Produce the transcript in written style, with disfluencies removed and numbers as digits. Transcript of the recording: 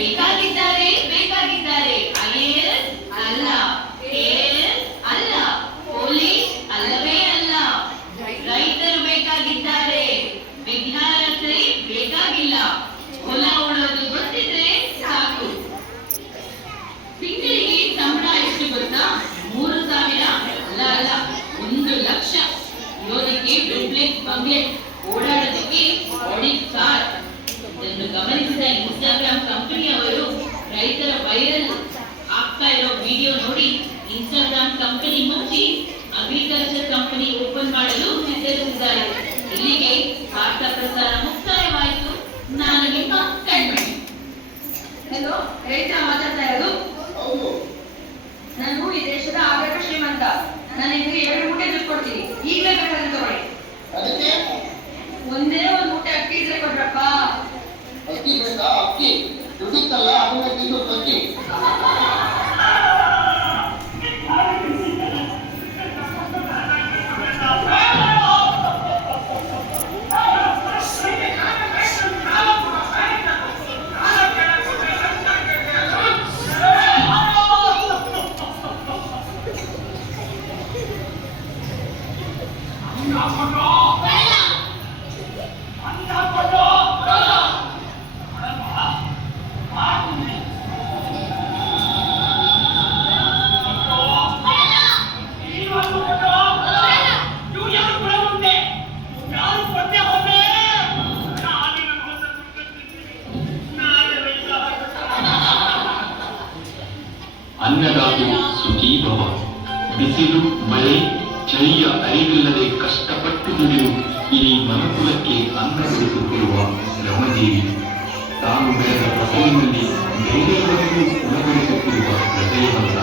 ಬೇಕಾಗಿದ್ದಾರೆ ಬೇಕಾಗಿದ್ದಾರೆ. IAS ಅಲ್ಲ, KS ಅಲ್ಲ, police ಅಲ್ಲವೇ ಅಲ್ಲ. ರೈತರು ಬೇಕಾಗಿದ್ದಾರೆ, ವಿದ್ಯಾರ್ಥಿ ಬೇಕಾಗಿಲ್ಲ. ಹೊಲ ಉಳೋದು ಗೊತ್ತಿದ್ರೆ ಸಾಕು. ತಿಂಗಳಿಗೆ ಸಂಬಳ ಎಷ್ಟು ಗೊತ್ತಾ? 3,000 ಅಲ್ಲ ಅಲ್ಲ, 1 ಲಕ್ಷ. ಇರೋದಕ್ಕೆ ಡುಪ್ಲೆಕ್ಸ್ ಬಂಗ್ಲೆ, ಓಡಾಡೋದಕ್ಕೆ ಆಡಿ ಕಾರ್. ಇದನ್ನು ಗಮನಿಸಿದ ಇನ್ಸ್ಟಾಗ್ರಾಮ್ ಕಂಪನಿಯವರು ರೈತರ ವೈರಲ್ ಆಗ್ತಾ ಇರೋ ವಿಡಿಯೋ ನೋಡಿ ಇನ್ಸ್ಟಾಗ್ರಾಮ್ ಕಂಪನಿ ಮುಚ್ಚಿ ಅಗ್ರಿಕಲ್ಚರ್ ಕಂಪನಿ ಓಪನ್ ಮಾಡಲು ನಿರ್ಧರಿಸಿದ್ದಾರೆ. ಇಲ್ಲಿಗೆ ವಾರ್ತಾ ಪ್ರಸಾರ ಮುಕ್ತಾಯವಾಯಿತು. ನಾನು ನಿಮ್ಮ ಕಣ್ಮಣಿ. ಹಲೋ, ರೈತ ಮಾತಾಡ್ತಾ ಇರೋದು? ನಾನು ಈ ದೇಶದ ಆರ್ಥಿಕ ಶ್ರೀಮಂತ. ನಾನು ನಿಮಗೆ 2 ಮೂಟೆ ದುಡ್ಡು ಕೊಡ್ತೀನಿ, ಈಗಲೇ ಬೇಕಾದ್ರೆ ತಗೊಳ್ಳಿ. ಒಂದೇ 1 ಮೂಟೆ ಅಕ್ಕಿ ಇದ್ರೆ ಕೊಡ್ರಪ್ಪ. ಅಕ್ಕಿ ಬೇಕಾ? ಅಕ್ಕಿ ದುಡ್ಡಿತ್ತಲ್ಲ, ಅದನ್ನ ತಿಂದು ಅಕ್ಕಿ. ಅನ್ನದಾತು ಸುಖೀ ಭವ. ಬಿಸಿಲು ಮಳೆ ಚಳಿಯ ಅರಿವಿಲ್ಲದೆ ಕಷ್ಟಪಟ್ಟು ದುಡಿದು ಇಡೀ ಮನುಕುಲಕ್ಕೆ ಅನ್ನ ಕೊಡಿಸುತ್ತಿರುವ ಶ್ರಮಜೀವಿ. ತಾನು ಬೆಳೆದ ಫಸಲಿನಲ್ಲಿ ಬೇರೆಯವರಿಗೂ ಉಣಬಡಿಸುತ್ತಿರುವ ಹೃದಯವಂತ.